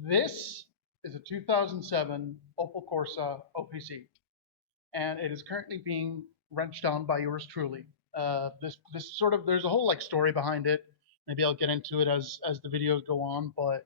This is a 2007 Opel Corsa OPC, and it is currently being wrenched on by yours truly. This sort of there's a whole like story behind it. Maybe I'll get into it as the videos go on. But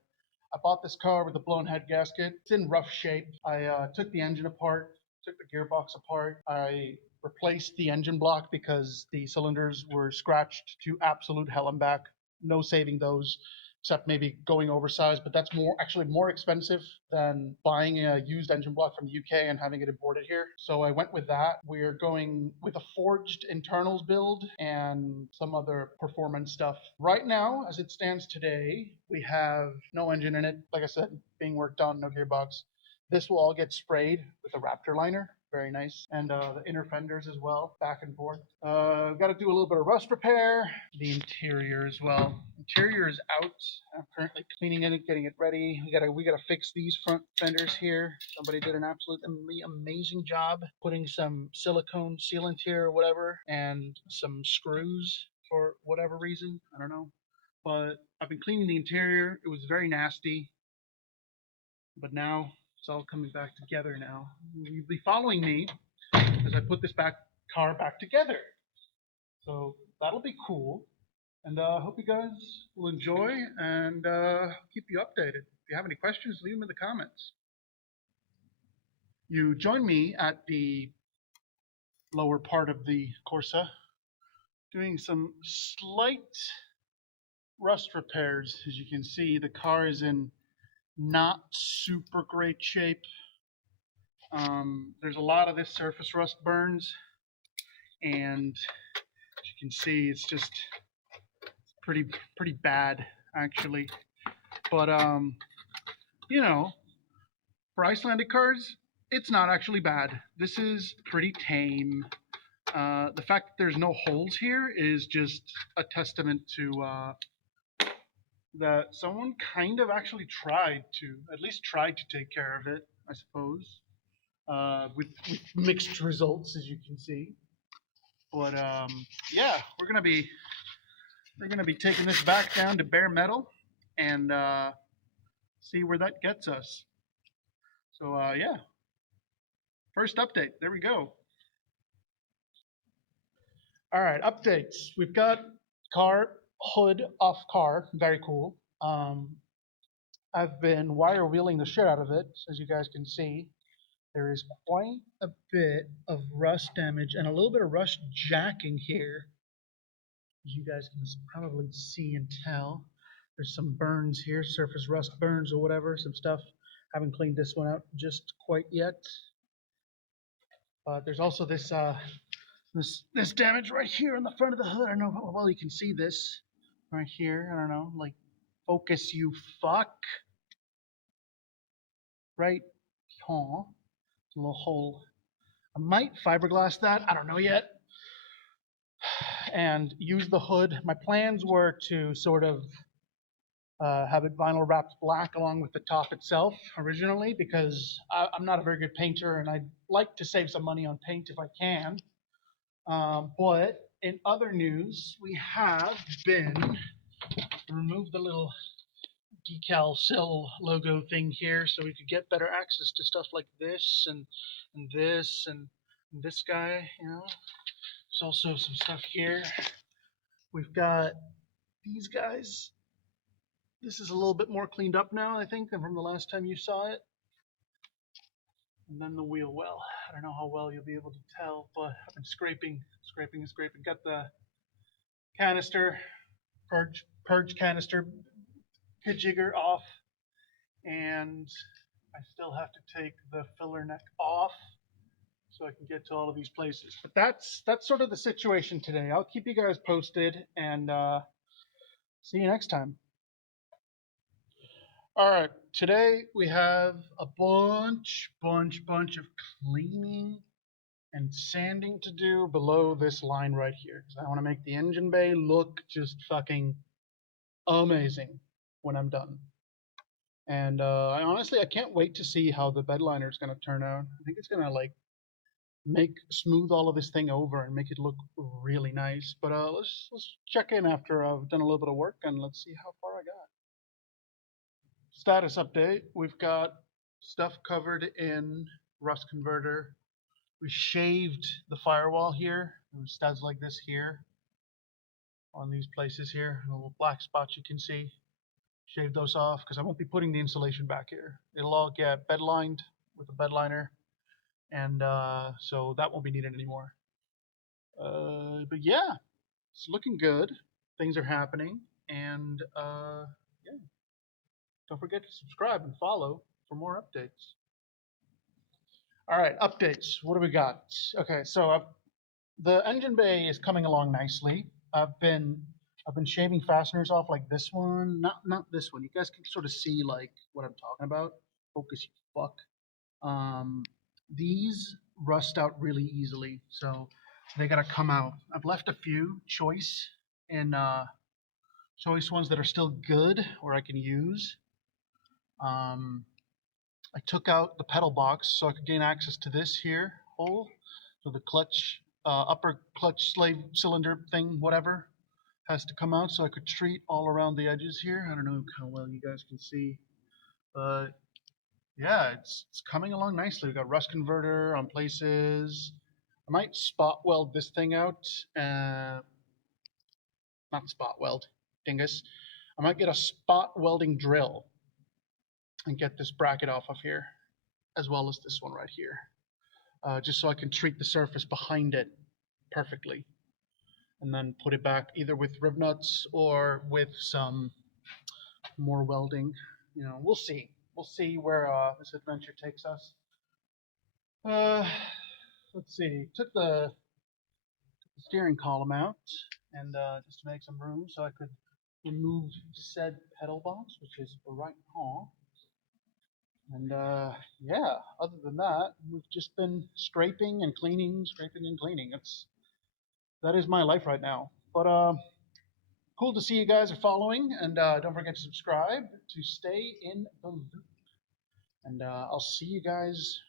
I bought this car with a blown head gasket. It's in rough shape. I took the engine apart, took the gearbox apart. I replaced the engine block because the cylinders were scratched to absolute hell and back. No saving those, except maybe going oversized. But that's actually more expensive than buying a used engine block from the UK and having it imported here. So I went with that. We're going with a forged internals build and some other performance stuff. Right now, as it stands today, we have no engine in it. Like I said, being worked on, no gearbox. This will all get sprayed with a Raptor liner. Very nice. And the inner fenders as well, back and forth. Got to do a little bit of rust repair. The interior as well. Interior is out. I'm currently cleaning it, getting it ready. We gotta fix these front fenders here. Somebody did an absolutely amazing job putting some silicone sealant here or whatever, and some screws for whatever reason. I don't know. But I've been cleaning the interior. It was very nasty. But now it's all coming back together now. You'll be following me as I put this car back together. So that'll be cool. And I hope you guys will enjoy and keep you updated. If you have any questions, leave them in the comments. You join me at the lower part of the Corsa, doing some slight rust repairs. As you can see, the car is in not super great shape. There's a lot of this surface rust burns, and as you can see, it's just pretty bad actually. But you know, for Icelandic cars, it's not actually bad. This is pretty tame. The fact that there's no holes here is just a testament to that someone kind of actually tried to take care of it, I suppose, with mixed results, as you can see. But yeah, we're gonna be taking this back down to bare metal and see where that gets us. So yeah, first update. There we go. All right, updates. We've got car hood off car. Very cool. I've been wire wheeling the shit out of it, as you guys can see. There is quite a bit of rust damage and a little bit of rust jacking here. As you guys can probably see and tell. There's some burns here, surface rust burns or whatever, some stuff. Haven't cleaned this one out just quite yet. There's also this this damage right here on the front of the hood. I don't know how well you can see this right here. I don't know, like focus, you fuck. Right, huh? A little hole. I might fiberglass that. I don't know yet. And use the hood. My plans were to sort of have it vinyl wrapped black along with the top itself originally, because I'm not a very good painter and I'd like to save some money on paint if I can. But in other news, we have been remove the little decal cell logo thing here so we could get better access to stuff like this and this and this guy, you know. There's also some stuff here. We've got these guys. This is a little bit more cleaned up now, I think, than from the last time you saw it. And then the wheel well. I don't know how well you'll be able to tell, but I've been scraping. Got the canister, purge canister jigger off, and I still have to take the filler neck off so I can get to all of these places. But that's sort of the situation today. I'll keep you guys posted, and see you next time. All right, today we have a bunch of cleaning and sanding to do below this line right here, because I want to make the engine bay look just fucking amazing when I'm done. And I can't wait to see how the bed liner is going to turn out. I think it's going to like smooth all of this thing over and make it look really nice. But let's check in after I've done a little bit of work and let's see how far I got. status update. We've got stuff covered in rust converter. We shaved the firewall here. There was studs like this here on these places here, little black spots you can see. Shave those off because I won't be putting the insulation back here. It'll all get bed lined with a bed liner, and so that won't be needed anymore. But yeah, it's looking good. Things are happening, and yeah, don't forget to subscribe and follow for more updates. All right, updates. What do we got? Okay, so the engine bay is coming along nicely. I've been shaving fasteners off like this one, not this one. You guys can sort of see like what I'm talking about. Focus, you fuck. These rust out really easily, so they gotta come out. I've left a few choice ones that are still good or I can use. I took out the pedal box so I could gain access to this here hole. So the clutch, upper clutch slave cylinder thing, whatever, has to come out so I could treat all around the edges here. I don't know how well you guys can see, but yeah, it's coming along nicely. We've got rust converter on places. I might spot weld this thing out. Not spot weld, dingus. I might get a spot welding drill and get this bracket off of here, as well as this one right here, just so I can treat the surface behind it perfectly, and then put it back either with rib nuts or with some more welding. You know, we'll see. We'll see where this adventure takes us. Let's see. Took the steering column out, and just to make some room so I could remove said pedal box, which is right here. And yeah, other than that, we've just been scraping and cleaning. That is my life right now. But cool to see you guys are following, and don't forget to subscribe to stay in the loop. And I'll see you guys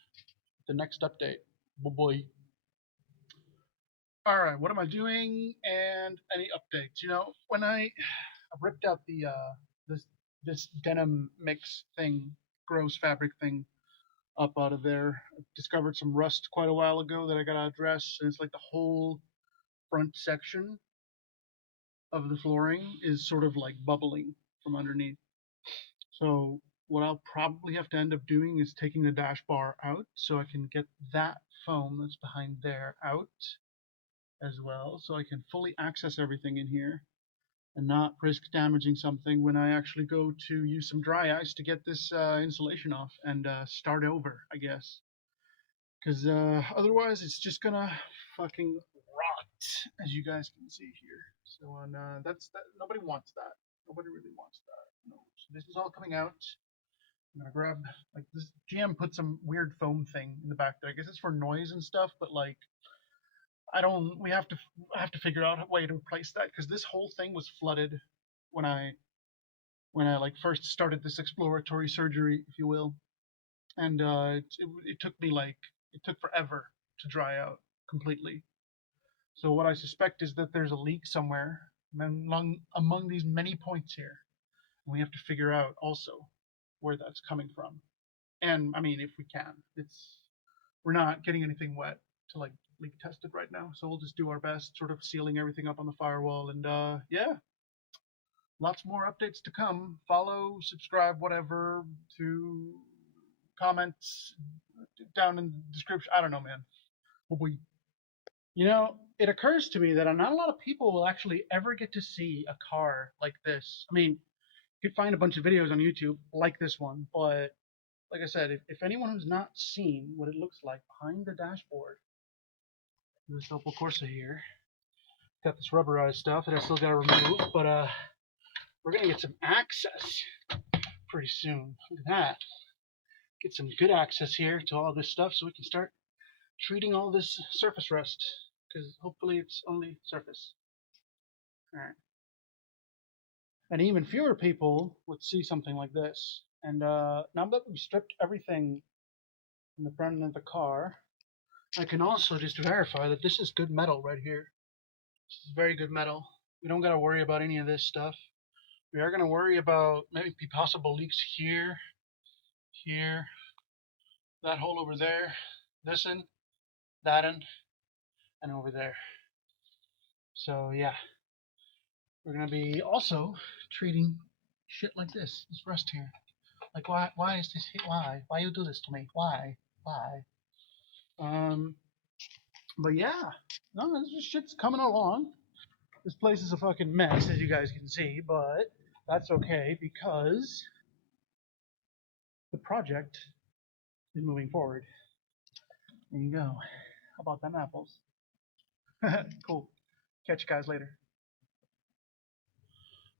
at the next update. Bye bye. All right, what am I doing? And any updates? You know, when I ripped out the this denim mix thing, gross fabric thing up out of there. I discovered some rust quite a while ago that I gotta address, and it's like the whole front section of the flooring is sort of like bubbling from underneath. So what I'll probably have to end up doing is taking the dash bar out so I can get that foam that's behind there out as well, so I can fully access everything in here and not risk damaging something when I actually go to use some dry ice to get this insulation off and start over, I guess. Because otherwise it's just gonna fucking rot, as you guys can see here. So that's that. Nobody wants that. Nobody really wants that. No. So this is all coming out. I'm gonna grab, like, this GM put some weird foam thing in the back there. I guess it's for noise and stuff, but like, I have to figure out a way to replace that, because this whole thing was flooded when I like first started this exploratory surgery, if you will, and it took forever to dry out completely. So what I suspect is that there's a leak somewhere among these many points here, and we have to figure out also where that's coming from. And I mean, if we can, we're not getting anything wet to like leak tested right now, so we'll just do our best, sort of sealing everything up on the firewall. And yeah, lots more updates to come. Follow, subscribe, whatever, to comments down in the description. I don't know, man. You know, it occurs to me that not a lot of people will actually ever get to see a car like this. I mean, you could find a bunch of videos on YouTube like this one, but like I said, if anyone who's not seen what it looks like behind the dashboard, this Opel Corsa here, got this rubberized stuff that I still got to remove, but we're gonna get some access pretty soon. Look at that. Get some good access here to all this stuff so we can start treating all this surface rust, because hopefully it's only surface. All right. And even fewer people would see something like this. And now that we stripped everything in the front of the car, I can also just verify that this is good metal right here. This is very good metal. We don't got to worry about any of this stuff. We are going to worry about maybe possible leaks here, here, that hole over there, this end, that end, and over there. So yeah, we're going to be also treating shit like this rust here. Like why is this, why you do this to me? Why? Um, but yeah, no, this shit's coming along. This place is a fucking mess, as you guys can see, but that's okay because the project is moving forward. There you go. How about them apples? Cool. Catch you guys later.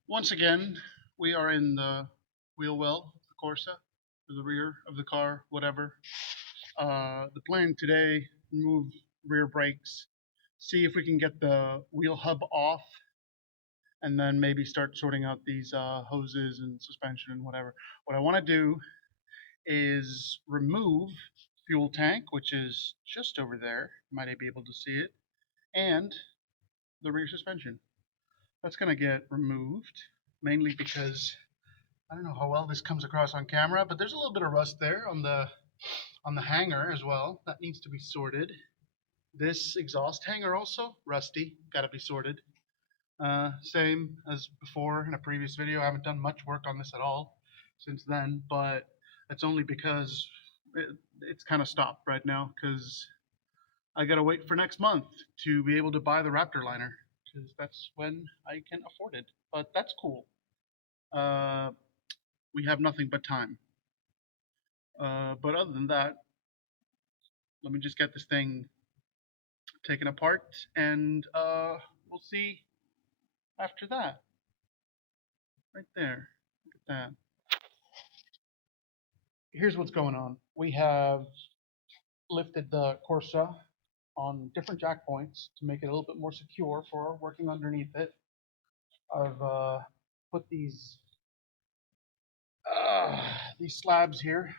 Once again, we are in the wheel well, the Corsa, or the rear of the car, whatever. The plan today, remove rear brakes, see if we can get the wheel hub off, and then maybe start sorting out these hoses and suspension and whatever. What I want to do is remove fuel tank, which is just over there. You might be able to see it, and the rear suspension. That's going to get removed, mainly because I don't know how well this comes across on camera, but there's a little bit of rust there on the hanger as well. That needs to be sorted. This exhaust hanger also rusty, got to be sorted. Same as before in a previous video. I haven't done much work on this at all since then, but it's only because it's kind of stopped right now because I gotta wait for next month to be able to buy the Raptor liner because that's when I can afford it. But that's cool. We have nothing but time. But other than that, let me just get this thing taken apart and we'll see after that. Right there. Look at that. Here's what's going on. We have lifted the Corsa on different jack points to make it a little bit more secure for working underneath it. I've put these slabs here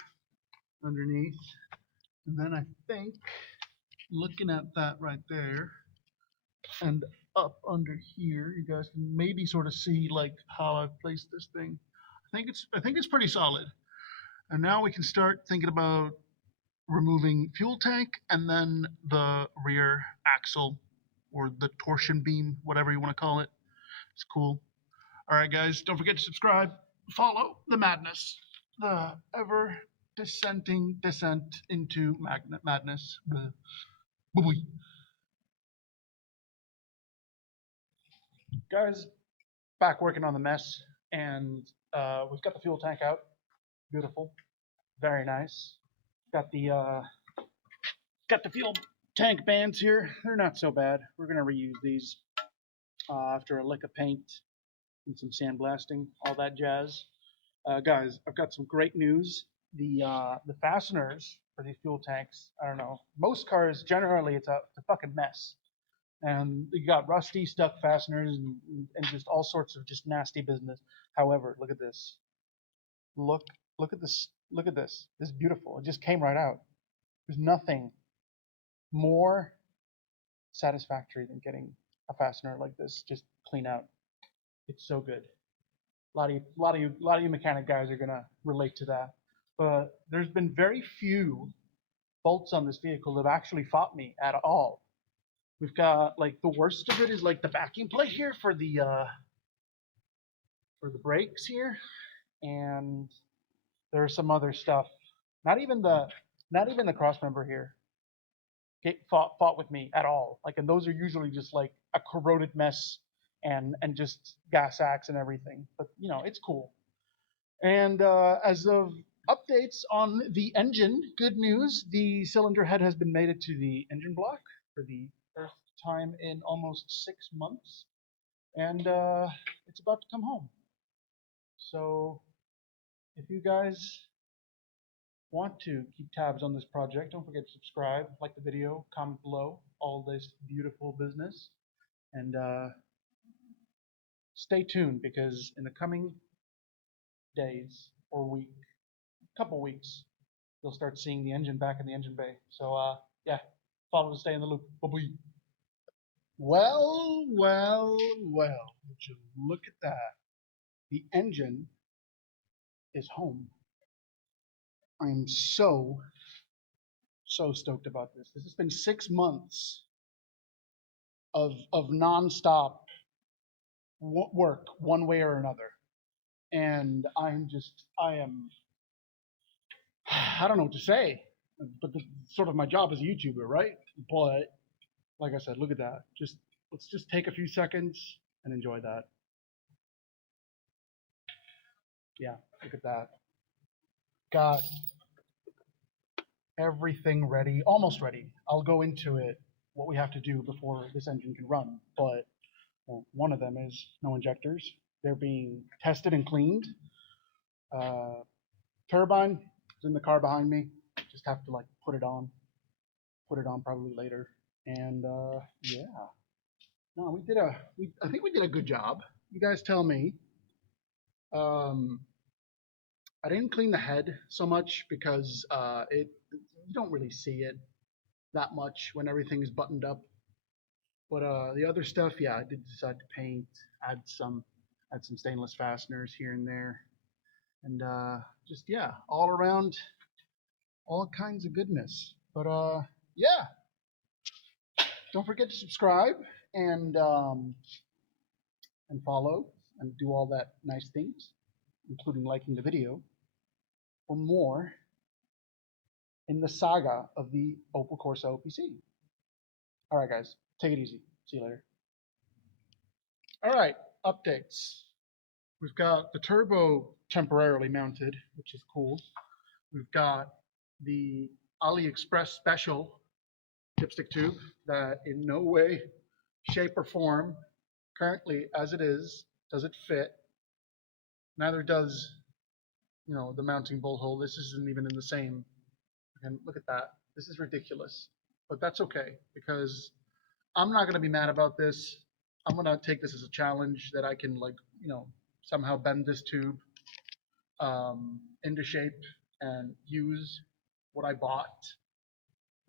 underneath, and then I think looking at that right there and up under here, you guys can maybe sort of see like how I've placed this thing. I think it's pretty solid. And now we can start thinking about removing fuel tank and then the rear axle or the torsion beam, whatever you want to call it. It's cool. All right, guys, don't forget to subscribe. Follow the madness, the ever descending descent into madness. Bye-bye. Guys, back working on the mess, and we've got the fuel tank out. Beautiful, very nice. Got the fuel tank bands here. They're not so bad. We're gonna reuse these after a lick of paint and some sandblasting, all that jazz. Guys, I've got some great news. The fasteners for these fuel tanks, I don't know. Most cars generally it's a fucking mess, and you got rusty stuck fasteners and just all sorts of just nasty business. However, look at this. Look at this. Look at this. This is beautiful. It just came right out. There's nothing more satisfactory than getting a fastener like this just clean out. It's so good. A lot of you mechanic guys are gonna relate to that. But there's been very few bolts on this vehicle that have actually fought me at all. We've got like the worst of it is like the backing plate here for the brakes here, and there's some other stuff. Not even the cross member here fought with me at all. Like, and those are usually just like a corroded mess and just gas axe and everything. But you know, it's cool. And as of updates on the engine, good news: the cylinder head has been mated to the engine block for the first time in almost 6 months, and it's about to come home. So, if you guys want to keep tabs on this project, don't forget to subscribe, like the video, comment below, all this beautiful business, and stay tuned because in the coming days or week, couple weeks, you'll start seeing the engine back in the engine bay. So yeah, follow to stay in the loop. Bye-bye. Well, would you look at that? The engine is home. I am so stoked about this. This has been 6 months of nonstop work, one way or another, and I don't know what to say, but this is sort of my job as a YouTuber, right? But like I said, look at that. Let's just take a few seconds and enjoy that. Yeah, look at that. Got everything ready, almost ready. I'll go into it, what we have to do before this engine can run. But well, one of them is no injectors. They're being tested and cleaned. Turbine is in the car behind me. Just have to like put it on probably later. And yeah, no, I think we did a good job. You guys tell me. I didn't clean the head so much because you don't really see it that much when everything is buttoned up. But the other stuff, yeah, I did decide to paint, add some stainless fasteners here and there, and just yeah, all around, all kinds of goodness. But yeah, don't forget to subscribe and follow and do all that nice things, including liking the video for more in the saga of the Opel Corsa OPC. All right, guys, take it easy. See you later. All right, updates. We've got the turbo temporarily mounted, which is cool. We've got the AliExpress special dipstick tube that in no way, shape, or form, currently as it is, does it fit. Neither does, the mounting bolt hole. This isn't even in the same. And look at that. This is ridiculous. But that's okay, because I'm not going to be mad about this. I'm going to take this as a challenge that I can, somehow bend this tube into shape and use what I bought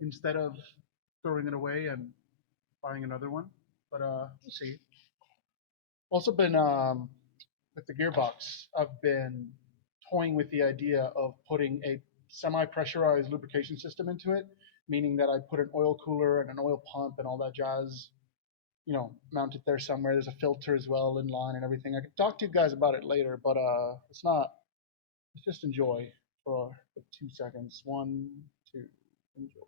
instead of throwing it away and buying another one. But we'll see. Also been with the gearbox, I've been toying with the idea of putting a semi-pressurized lubrication system into it, meaning that I put an oil cooler and an oil pump and all that jazz, mounted there somewhere. There's a filter as well in line and everything. I could talk to you guys about it later, but let's just enjoy for 2 seconds. 1, 2, enjoy.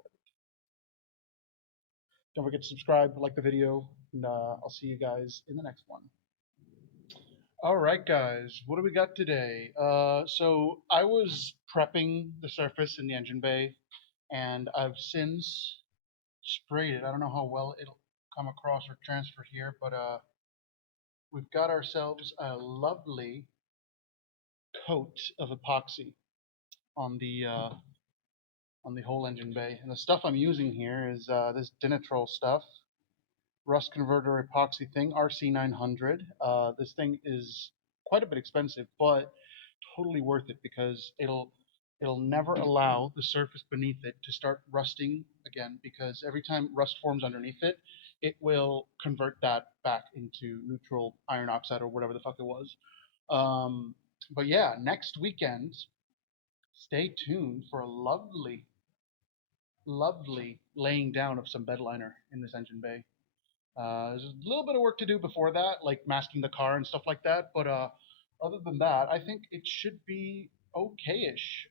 Don't forget to subscribe, like the video, and I'll see you guys in the next one. All right, guys, what do we got today? So I was prepping the surface in the engine bay, and I've since sprayed it. I don't know how well it'll come across or transfer here, but we've got ourselves a lovely coat of epoxy on the whole engine bay. And the stuff I'm using here is this Dinitrol stuff, rust converter epoxy thing, RC900. This thing is quite a bit expensive, but totally worth it because it'll never allow the surface beneath it to start rusting again, because every time rust forms underneath it, it will convert that back into neutral iron oxide or whatever the fuck it was. But yeah, next weekend, stay tuned for a lovely laying down of some bed liner in this engine bay. There's a little bit of work to do before that, like masking the car and stuff like that. But other than that, I think it should be okay-ish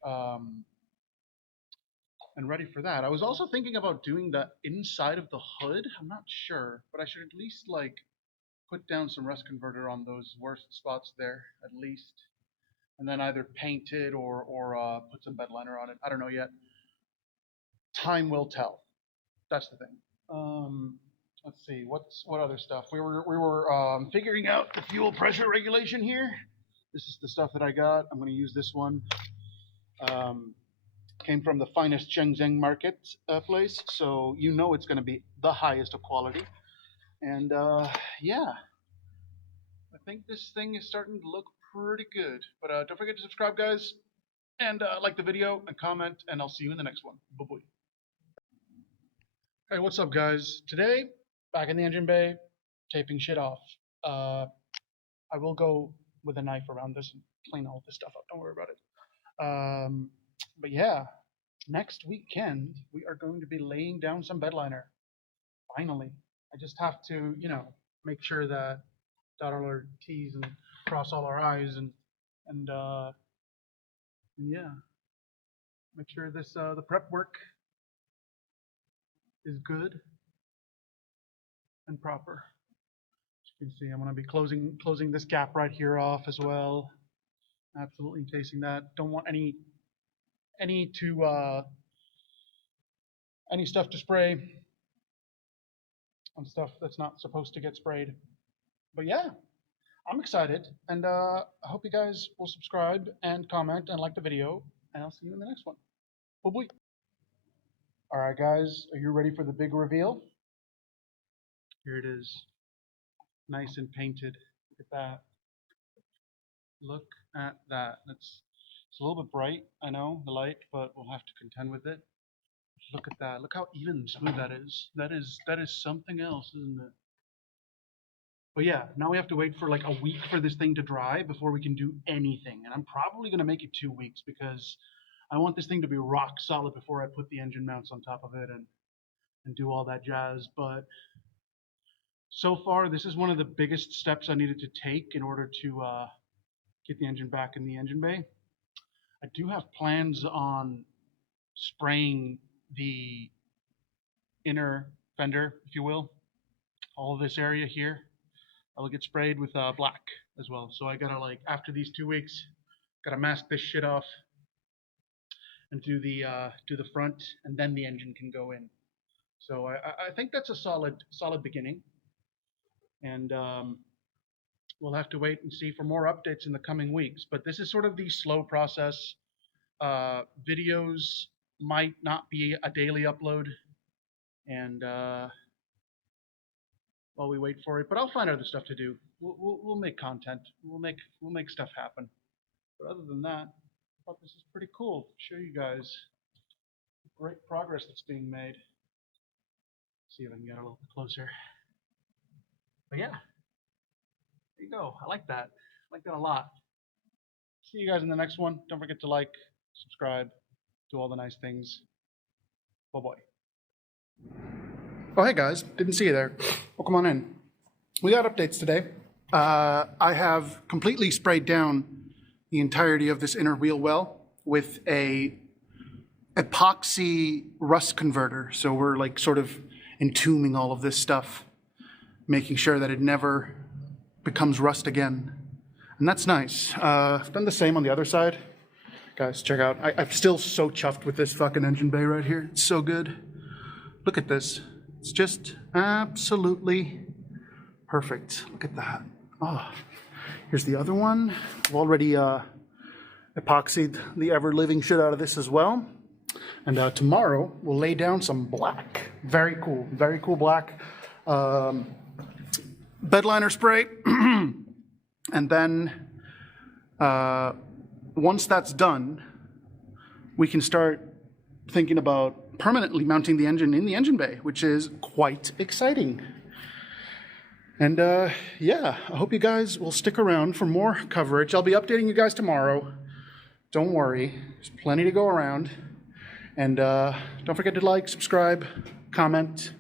and ready for that. I was also thinking about doing the inside of the hood. I'm not sure, but I should at least like put down some rust converter on those worst spots there, at least, and then either paint it or put some bed liner on it. I don't know yet. Time will tell. That's the thing. Let's see, what other stuff? We were figuring out the fuel pressure regulation here. This is the stuff that I got. I'm going to use this one. Came from the finest Shenzhen market place, so it's going to be the highest of quality. And yeah, I think this thing is starting to look pretty good. But don't forget to subscribe, guys, and like the video and comment, and I'll see you in the next one. Bye-bye. Hey, what's up, guys? Today, back in the engine bay, taping shit off. I will go with a knife around this and clean all this stuff up. Don't worry about it. But yeah, next weekend we are going to be laying down some bed liner. Finally, I just have to, make sure that dot all our T's and cross all our I's and yeah, make sure this the prep work is good and proper. As you can see, I'm going to be closing this gap right here off as well. Absolutely encasing that. Don't want any stuff to spray on stuff that's not supposed to get sprayed. But yeah, I'm excited, and I hope you guys will subscribe and comment and like the video, and I'll see you in the next one. Bye-bye. All right, guys, are you ready for the big reveal? Here it is, nice and painted. Look at that. Look at that. It's a little bit bright, I know, the light, but we'll have to contend with it. Look at that. Look how even and smooth that is. That is something else, isn't it? But yeah, now we have to wait for like a week for this thing to dry before we can do anything. And I'm probably going to make it 2 weeks because I want this thing to be rock solid before I put the engine mounts on top of it and do all that jazz. But so far, this is one of the biggest steps I needed to take in order to get the engine back in the engine bay. I do have plans on spraying the inner fender, if you will. All of this area here, I will get sprayed with black as well. So I gotta, like, after these 2 weeks, gotta mask this shit off and do the front, and then the engine can go in. So I think that's a solid beginning, and we'll have to wait and see for more updates in the coming weeks. But this is sort of the slow process. Videos might not be a daily upload, and while we wait for it, but I'll find other stuff to do. We'll make content. We'll make stuff happen. But other than that, I thought this is pretty cool. Show you guys the great progress that's being made. See if I can get a little closer. But yeah, there you go. I like that. I like that a lot. See you guys in the next one. Don't forget to like, subscribe, do all the nice things. Bye-bye. Oh, hey guys, didn't see you there. Well, come on in. We got updates today. I have completely sprayed down the entirety of this inner wheel well with a epoxy rust converter. So we're like sort of entombing all of this stuff, making sure that it never becomes rust again. And that's nice. I've done the same on the other side. Guys, check out. I'm still so chuffed with this fucking engine bay right here. It's so good. Look at this. It's just absolutely perfect. Look at that. Oh, here's the other one. I've already epoxied the ever-living shit out of this as well. And tomorrow we'll lay down some black. Very cool black. Bed liner spray. And then once that's done, we can start thinking about permanently mounting the engine in the engine bay, which is quite exciting. And yeah, I hope you guys will stick around for more coverage. I'll be updating you guys tomorrow. Don't worry, there's plenty to go around. And don't forget to like, subscribe, comment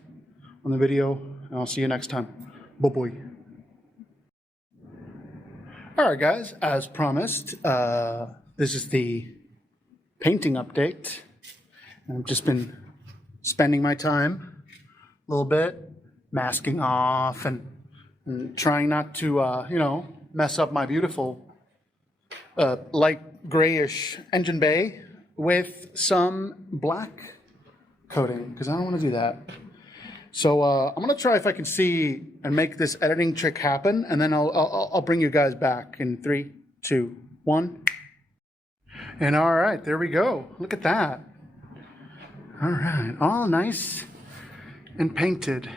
on the video, and I'll see you next time. Bye-bye. All right, guys, as promised, this is the painting update. I've just been spending my time a little bit, masking off and trying not to, mess up my beautiful light grayish engine bay with some black coating, because I don't want to do that. So I'm going to try if I can see and make this editing trick happen, and then I'll bring you guys back in 3, 2, 1. And all right, there we go. Look at that. All right, all nice and painted.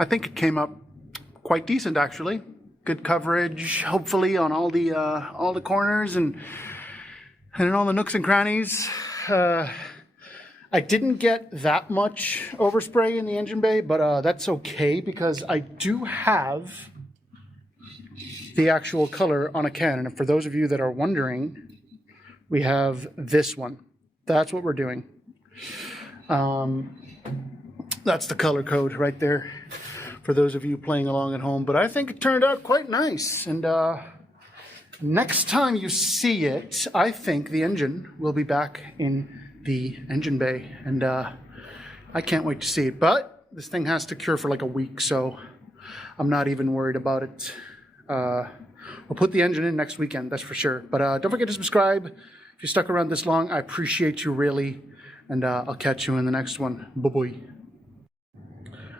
I think it came up quite decent, actually. Good coverage, hopefully, on all the corners and in all the nooks and crannies. I didn't get that much overspray in the engine bay, but that's okay because I do have the actual color on a can. And for those of you that are wondering, we have this one. That's what we're doing. That's the color code right there for those of you playing along at home. But I think it turned out quite nice. And next time you see it, I think the engine will be back in the engine bay. And I can't wait to see it. But this thing has to cure for like a week, so I'm not even worried about it. We'll put the engine in next weekend, that's for sure. But don't forget to subscribe. If you stuck around this long, I appreciate you really. And I'll catch you in the next one. Bye-bye.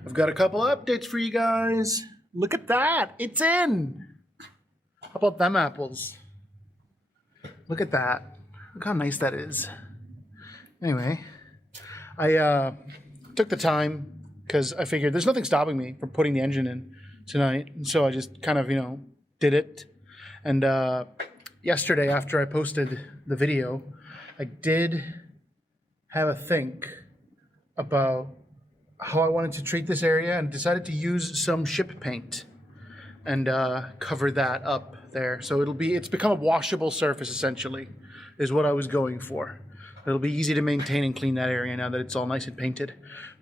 I've got a couple of updates for you guys. Look at that. It's in. How about them apples? Look at that. Look how nice that is. Anyway, I took the time because I figured there's nothing stopping me from putting the engine in tonight. And so I just kind of, did it. And yesterday after I posted the video, I did have a think about how I wanted to treat this area and decided to use some ship paint and cover that up there. So it's become a washable surface essentially, is what I was going for. It'll be easy to maintain and clean that area now that it's all nice and painted.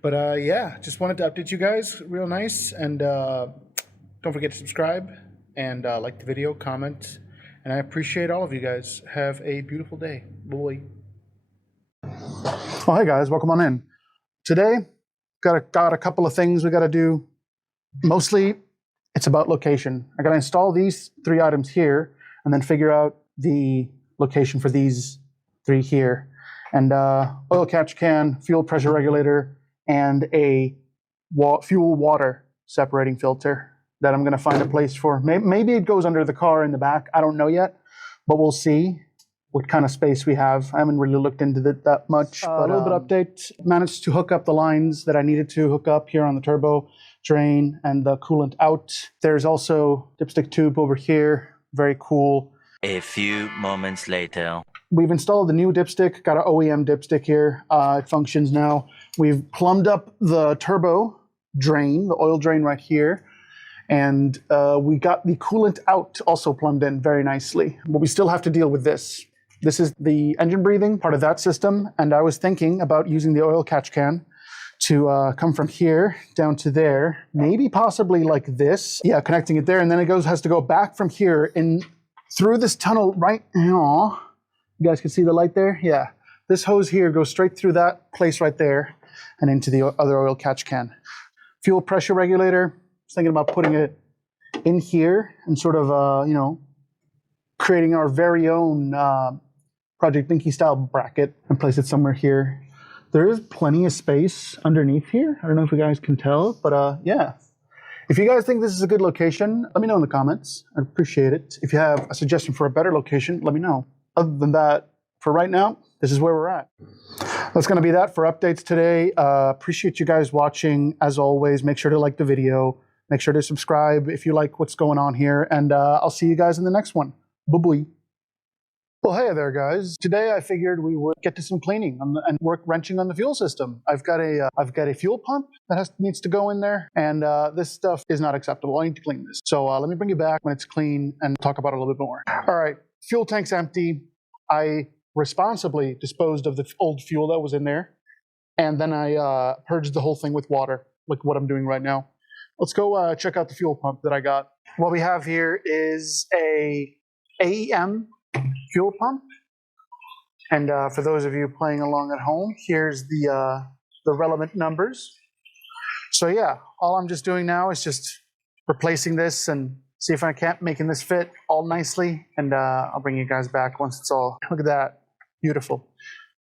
But yeah, just wanted to update you guys real nice. And don't forget to subscribe and like the video, comment. And I appreciate all of you guys. Have a beautiful day. Bye. Oh, hey guys, welcome on in. Today, got a couple of things we got to do. Mostly, it's about location. I got to install these 3 items here, and then figure out the location for these 3 here. And oil catch can, fuel pressure regulator, and a fuel water separating filter that I'm going to find a place for. Maybe it goes under the car in the back. I don't know yet, but we'll see what kind of space we have. I haven't really looked into it that much. But a little bit update. Managed to hook up the lines that I needed to hook up here on the turbo drain and the coolant out. There's also dipstick tube over here. Very cool. A few moments later. We've installed the new dipstick. Got an OEM dipstick here. It functions now. We've plumbed up the turbo drain, the oil drain right here. And we got the coolant out also plumbed in very nicely. But we still have to deal with this. This is the engine breathing part of that system. And I was thinking about using the oil catch can to come from here down to there. Maybe possibly like this. Yeah, connecting it there. And then it has to go back from here in through this tunnel right now. You guys can see the light there? Yeah. This hose here goes straight through that place right there and into the other oil catch can. Fuel pressure regulator. I was thinking about putting it in here and sort of, creating our very own Project Dinky style bracket and place it somewhere here. There is plenty of space underneath here. I don't know if you guys can tell, but yeah. If you guys think this is a good location, let me know in the comments. I'd appreciate it. If you have a suggestion for a better location, let me know. Other than that, for right now, this is where we're at. That's going to be that for updates today. Appreciate you guys watching. As always, make sure to like the video. Make sure to subscribe if you like what's going on here. And I'll see you guys in the next one. Bye-bye. Well, hey there, guys. Today I figured we would get to some cleaning and work wrenching on the fuel system. I've got a fuel pump that needs to go in there, and this stuff is not acceptable. I need to clean this. So let me bring you back when it's clean and talk about it a little bit more. All right, fuel tank's empty. I responsibly disposed of the old fuel that was in there, and then I purged the whole thing with water, like what I'm doing right now. Let's go check out the fuel pump that I got. What we have here is a AEM fuel pump, and for those of you playing along at home, here's the relevant numbers. So yeah, all I'm just doing now is just replacing this and see if I can't making this fit all nicely, and I'll bring you guys back once it's all. Look at that, beautiful.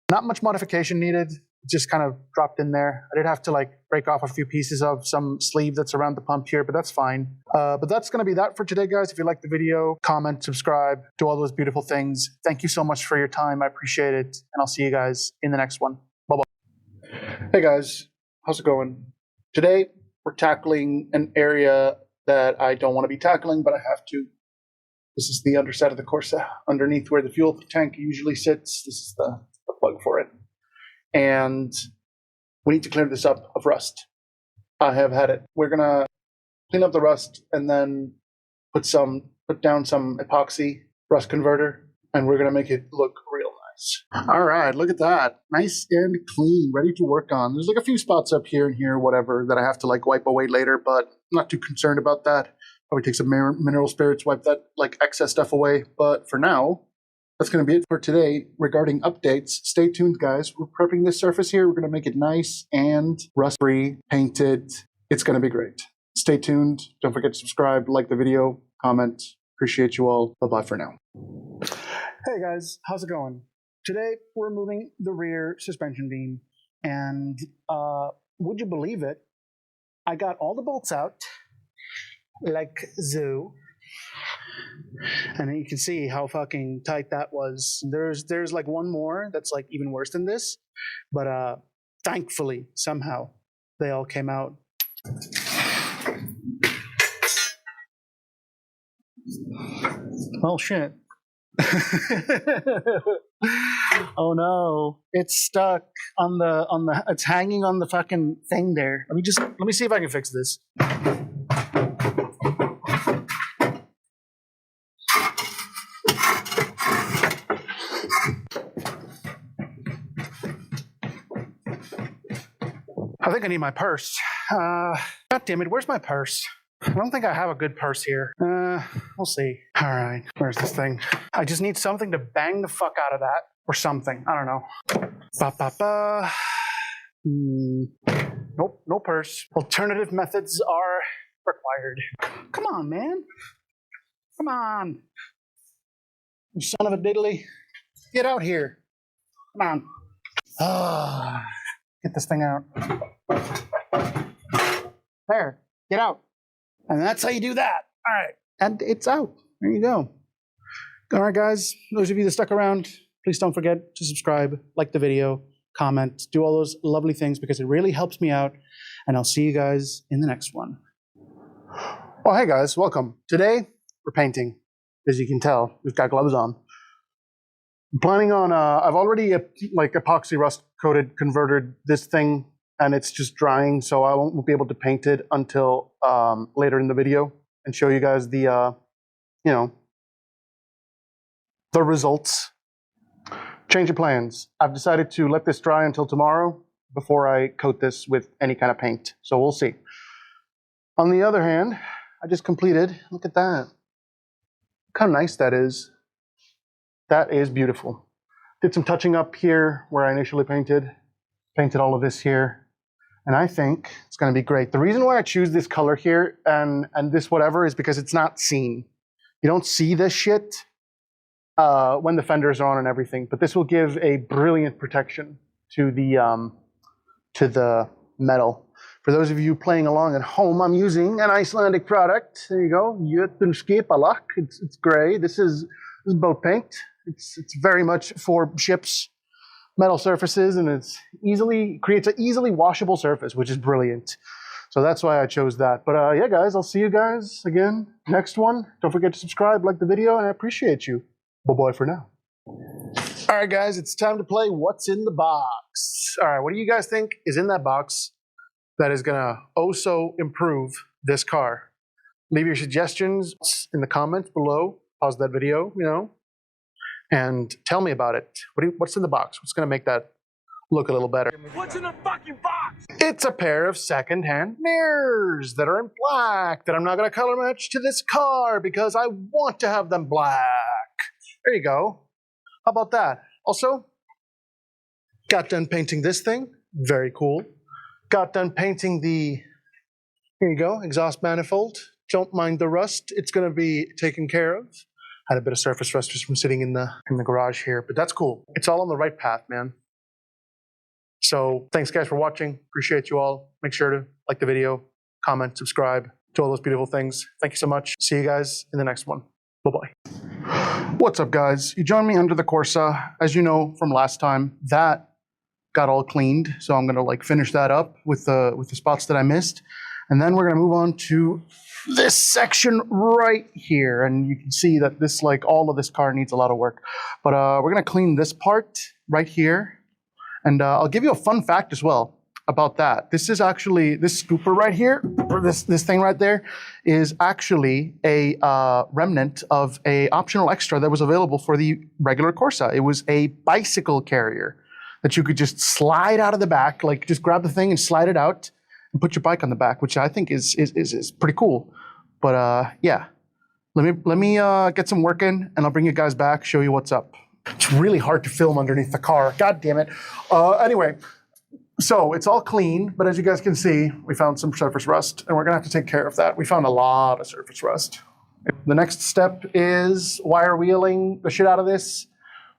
Not much modification needed. Just kind of dropped in there. I did have to like break off a few pieces of some sleeve that's around the pump here, but that's fine. But that's going to be that for today, guys. If you like the video, comment, subscribe, do all those beautiful things. Thank you so much for your time. I appreciate it. And I'll see you guys in the next one. Bye-bye. Hey guys, how's it going? Today, we're tackling an area that I don't want to be tackling, but I have to. This is the underside of the Corsa, underneath where the fuel tank usually sits. This is the plug for it. And we need to clear this up of rust. I have had it. We're going to clean up the rust and then put some put down some epoxy rust converter, and we're gonna make it look real nice. All right, look at that. Nice and clean, ready to work on. There's like a few spots up here and here, whatever, that I have to like wipe away later, but I'm not too concerned about that. Probably take some mineral spirits, wipe that like excess stuff away. But for now, that's going to be it for today regarding updates. Stay tuned, guys. We're prepping this surface here. We're going to make it nice and rust-free, painted. It's going to be great. Stay tuned. Don't forget to subscribe, like the video, comment. Appreciate you all. Bye-bye for now. Hey, guys. How's it going? Today, we're moving the rear suspension beam. And would you believe it? I got all the bolts out, like so. And you can see how fucking tight that was. There's like one more that's like even worse than this, but thankfully somehow they all came out. Well, shit. Oh no, it's stuck on the it's hanging on the fucking thing there. Let me see if I can fix this. I think I need my purse. God damn it, where's my purse? I don't think I have a good purse here. We'll see. All right, where's this thing? I just need something to bang the fuck out of that, or something. I don't know. Ba-ba-ba. Nope, no purse. Alternative methods are required. Come on, man. Come on. You son of a diddly. Get out here. Come on. Get this thing out. There, get out. And that's how you do that. All right, and it's out. There you go. All right, guys, those of you that stuck around, please don't forget to subscribe, like the video, comment, do all those lovely things because it really helps me out. And I'll see you guys in the next one. Oh, hey guys, welcome. Today, we're painting. As you can tell, we've got gloves on. I'm planning on, I've already like epoxy rust coated, converted this thing, and it's just drying, so I won't be able to paint it until later in the video and show you guys the, you know, the results. Change of plans. I've decided to let this dry until tomorrow before I coat this with any kind of paint, so we'll see. On the other hand, I just completed, look at that. Look how nice that is. That is beautiful. Did some touching up here where I initially painted all of this here, and I think it's going to be great. The reason why I choose this color here and this whatever is because it's not seen. You don't see this shit when the fenders are on and everything, but this will give a brilliant protection to the metal. For those of you playing along at home, I'm using an Icelandic product. There you go, Jötunskipalak. It's gray. This is boat paint. It's very much for ships, metal surfaces, and creates an easily washable surface, which is brilliant. So that's why I chose that. But yeah, guys, I'll see you guys again next one. Don't forget to subscribe, like the video, and I appreciate you. Bye-bye for now. All right, guys, it's time to play What's in the Box. All right, what do you guys think is in that box that is gonna so improve this car? Leave your suggestions in the comments below. Pause that video, you know, and tell me about it. What's in the box? What's gonna make that look a little better? What's in the fucking box? It's a pair of second-hand mirrors that are in black that I'm not gonna color match to this car because I want to have them black. There you go. How about that? Also, got done painting this thing. Very cool. Got done painting the, here you go, exhaust manifold. Don't mind the rust. It's going to be taken care of. Had a bit of surface rust just from sitting in the garage here, but that's cool. It's all on the right path, man. So thanks, guys, for watching. Appreciate you all. Make sure to like the video, comment, subscribe, do all those beautiful things. Thank you so much. See you guys in the next one. Bye-bye. What's up, guys? You joined me under the Corsa. As you know from last time, that got all cleaned. So I'm gonna like finish that up with the spots that I missed. And then we're gonna move on to this section right here. And you can see that this, like all of this car needs a lot of work. But we're gonna clean this part right here. And I'll give you a fun fact as well. about that. This is actually, this scooper right here, or this thing right there, is actually a remnant of a optional extra that was available for the regular Corsa. It was a bicycle carrier that you could just slide out of the back, like just grab the thing and slide it out and put your bike on the back, which I think is pretty cool. But yeah, let me get some work in, and I'll bring you guys back, show you what's up. It's really hard to film underneath the car. God damn it. Anyway. So it's all clean, but as you guys can see, we found some surface rust, and we're gonna have to take care of that. We found a lot of surface rust. The next step is wire wheeling the shit out of this,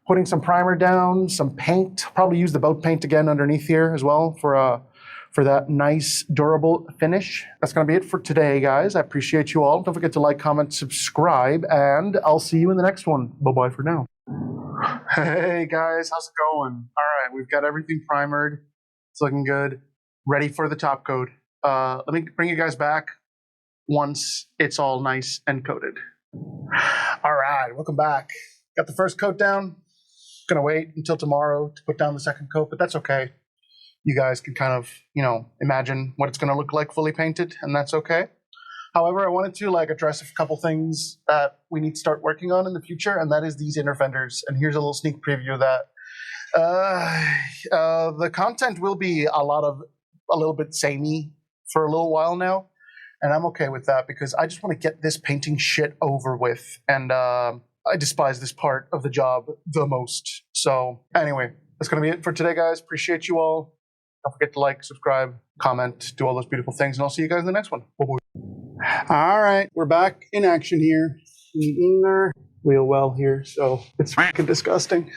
putting some primer down, some paint, probably use the boat paint again underneath here as well for that nice, durable finish. That's gonna be it for today, guys. I appreciate you all. Don't forget to like, comment, subscribe, and I'll see you in the next one. Bye-bye for now. Hey guys, how's it going? All right, we've got everything primered. It's looking good. Ready for the top coat. Let me bring you guys back once it's all nice and coated. All right, welcome back. Got the first coat down. Gonna wait until tomorrow to put down the second coat, but that's okay. You guys can kind of, imagine what it's gonna look like fully painted, and that's okay. However, I wanted to address a couple things that we need to start working on in the future, and that is these inner fenders. And here's a little sneak preview of that. The content will be a little bit samey for a little while now, and I'm okay with that because I just want to get this painting shit over with, and I despise this part of the job the most. So anyway, that's gonna be it for today, guys. Appreciate you all. Don't forget to like, subscribe, comment, do all those beautiful things, and I'll see you guys in the next one. Bye-bye. All right, we're back in action here. Wheel well here, so it's fucking disgusting.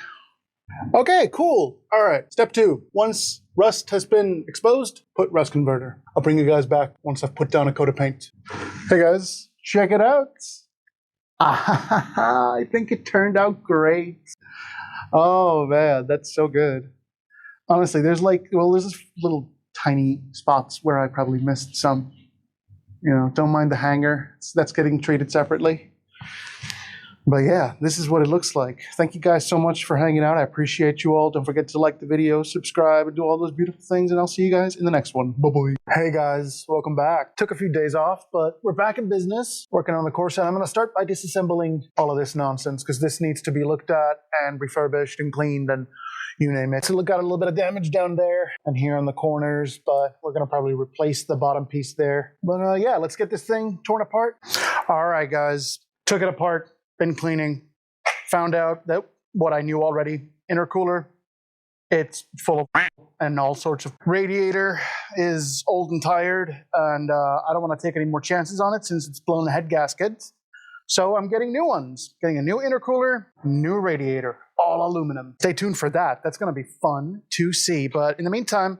Okay, cool. All right, step 2. Once rust has been exposed, put rust converter. I'll bring you guys back once I've put down a coat of paint. Hey guys, check it out. I think it turned out great. Oh man, that's so good. Honestly, there's this little tiny spots where I probably missed some. Don't mind the hanger. That's getting treated separately. But yeah, this is what it looks like. Thank you guys so much for hanging out. I appreciate you all. Don't forget to like the video, subscribe, and do all those beautiful things, and I'll see you guys in the next one. Bye-bye. Hey guys, welcome back. Took a few days off, but we're back in business, working on the Corsa, and I'm gonna start by disassembling all of this nonsense, because this needs to be looked at and refurbished and cleaned and you name it. So we got a little bit of damage down there and here on the corners, but we're gonna probably replace the bottom piece there. But yeah, let's get this thing torn apart. All right, guys, took it apart. Been cleaning, found out that what I knew already, intercooler, it's full of and all sorts of. Radiator is old and tired, and I don't want to take any more chances on it since it's blown the head gasket. So I'm getting new ones, getting a new intercooler, new radiator, all aluminum. Stay tuned for that. That's going to be fun to see. But in the meantime,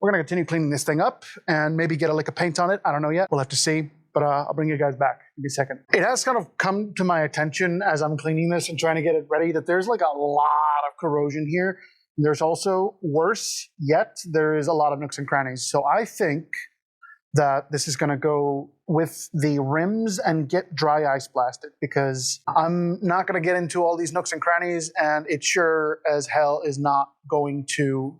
we're going to continue cleaning this thing up and maybe get a lick of paint on it. I don't know yet. We'll have to see. But I'll bring you guys back in a second. It has kind of come to my attention as I'm cleaning this and trying to get it ready that there's a lot of corrosion here. There's also, worse yet, there is a lot of nooks and crannies. So I think that this is going to go with the rims and get dry ice blasted, because I'm not going to get into all these nooks and crannies, and it sure as hell is not going to,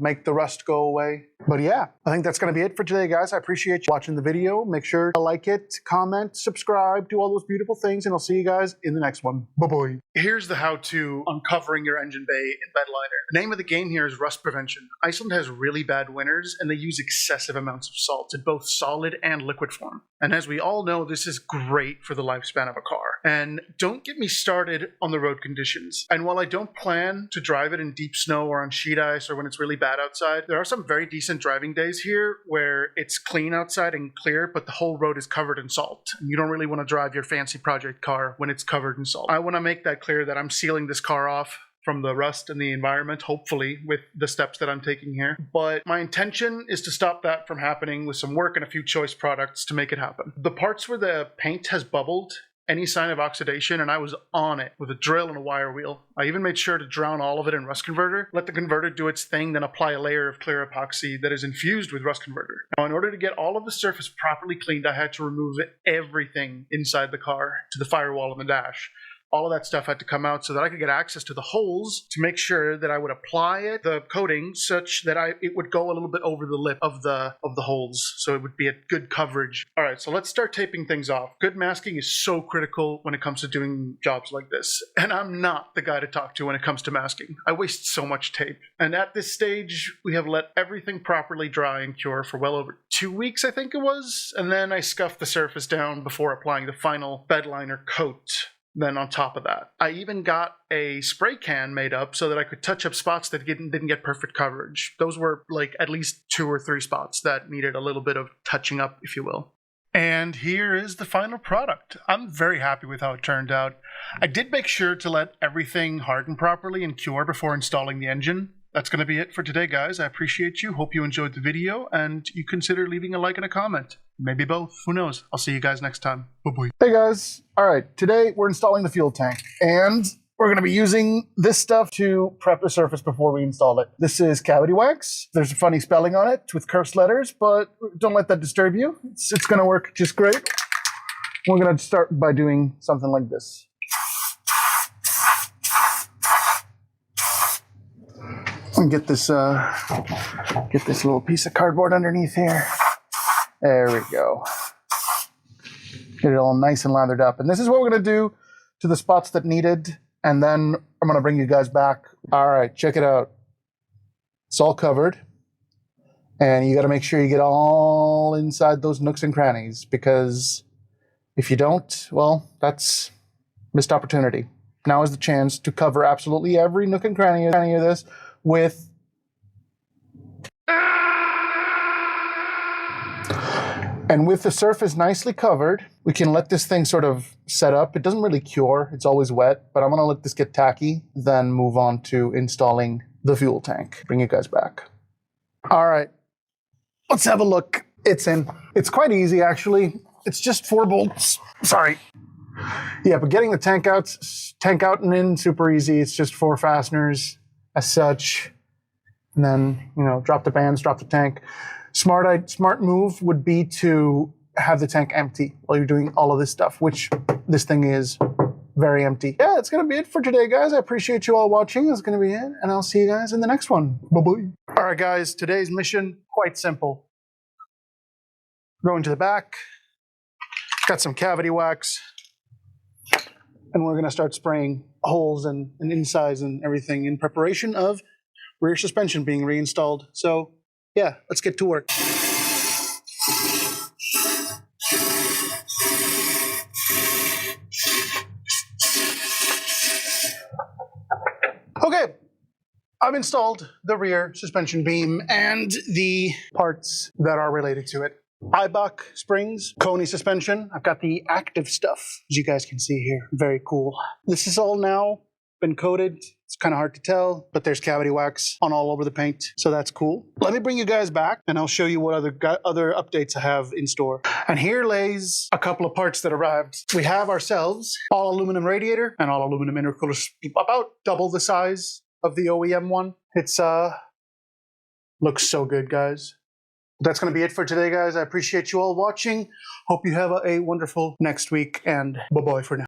make the rust go away. But yeah, I think that's going to be it for today, guys. I appreciate you watching the video. Make sure to like it, comment, subscribe, do all those beautiful things, and I'll see you guys in the next one. Bye-bye. Here's the how-to on covering your engine bay in bed liner. The name of the game here is rust prevention. Iceland has really bad winters, and they use excessive amounts of salt in both solid and liquid form. And as we all know, this is great for the lifespan of a car. And don't get me started on the road conditions. And while I don't plan to drive it in deep snow or on sheet ice or when it's really bad outside, there are some very decent driving days here where it's clean outside and clear, but the whole road is covered in salt. And you don't really want to drive your fancy project car when it's covered in salt. I want to make that clear that I'm sealing this car off from the rust in the environment, hopefully, with the steps that I'm taking here. But my intention is to stop that from happening with some work and a few choice products to make it happen. The parts where the paint has bubbled, any sign of oxidation, and I was on it with a drill and a wire wheel. I even made sure to drown all of it in rust converter, let the converter do its thing, then apply a layer of clear epoxy that is infused with rust converter. Now, in order to get all of the surface properly cleaned, I had to remove everything inside the car to the firewall on the dash. All of that stuff had to come out so that I could get access to the holes to make sure that I would apply the coating such that it would go a little bit over the lip of the holes, so it would be a good coverage. All right, so let's start taping things off. Good masking is so critical when it comes to doing jobs like this, and I'm not the guy to talk to when it comes to masking. I waste so much tape, and at this stage, we have let everything properly dry and cure for well over 2 weeks, I think it was, and then I scuffed the surface down before applying the final bed liner coat. Then on top of that, I even got a spray can made up so that I could touch up spots that didn't get perfect coverage. Those were like at least 2 or 3 spots that needed a little bit of touching up, if you will. And here is the final product. I'm very happy with how it turned out. I did make sure to let everything harden properly and cure before installing the engine. That's going to be it for today, guys. I appreciate you. Hope you enjoyed the video, and you consider leaving a like and a comment. Maybe both. Who knows? I'll see you guys next time. Bye-bye. Hey, guys. All right. Today, we're installing the fuel tank, and we're going to be using this stuff to prep the surface before we install it. This is cavity wax. There's a funny spelling on it with cursed letters, but don't let that disturb you. It's going to work just great. We're going to start by doing something like this. And get this little piece of cardboard underneath here. There we go. Get it all nice and lathered up. And this is what we're going to do to the spots that needed. And then I'm going to bring you guys back. All right, check it out. It's all covered. And you got to make sure you get all inside those nooks and crannies, because if you don't, well, that's missed opportunity. Now is the chance to cover absolutely every nook and cranny of this with the surface nicely covered, we can let this thing sort of set up. It doesn't really cure, it's always wet, but I'm gonna let this get tacky, then move on to installing the fuel tank. Bring you guys back. All right, let's have a look. It's in. It's quite easy, actually. It's just 4 bolts. Sorry. Yeah, but getting the tank out and in, super easy. It's just 4 fasteners as such. And then, drop the bands, drop the tank. Smart move would be to have the tank empty while you're doing all of this stuff, which this thing is very empty. Yeah, it's going to be it for today, guys. I appreciate you all watching. That's going to be it, and I'll see you guys in the next one. Bye-bye. All right, guys, today's mission, quite simple. Going to the back, got some cavity wax, and we're going to start spraying holes and insides and everything in preparation of rear suspension being reinstalled. So, yeah, let's get to work. Okay, I've installed the rear suspension beam and the parts that are related to it. Eibach springs, Koni suspension. I've got the active stuff, as you guys can see here. Very cool. This is all now been coated. It's kind of hard to tell, but there's cavity wax on all over the paint, so that's cool. Let me bring you guys back, and I'll show you what other updates I have in store. And here lays a couple of parts that arrived. We have ourselves all aluminum radiator and all aluminum intercooler, about double the size of the OEM one. It's looks so good, guys. That's going to be it for today, guys. I appreciate you all watching. Hope you have a wonderful next week, and bye-bye for now.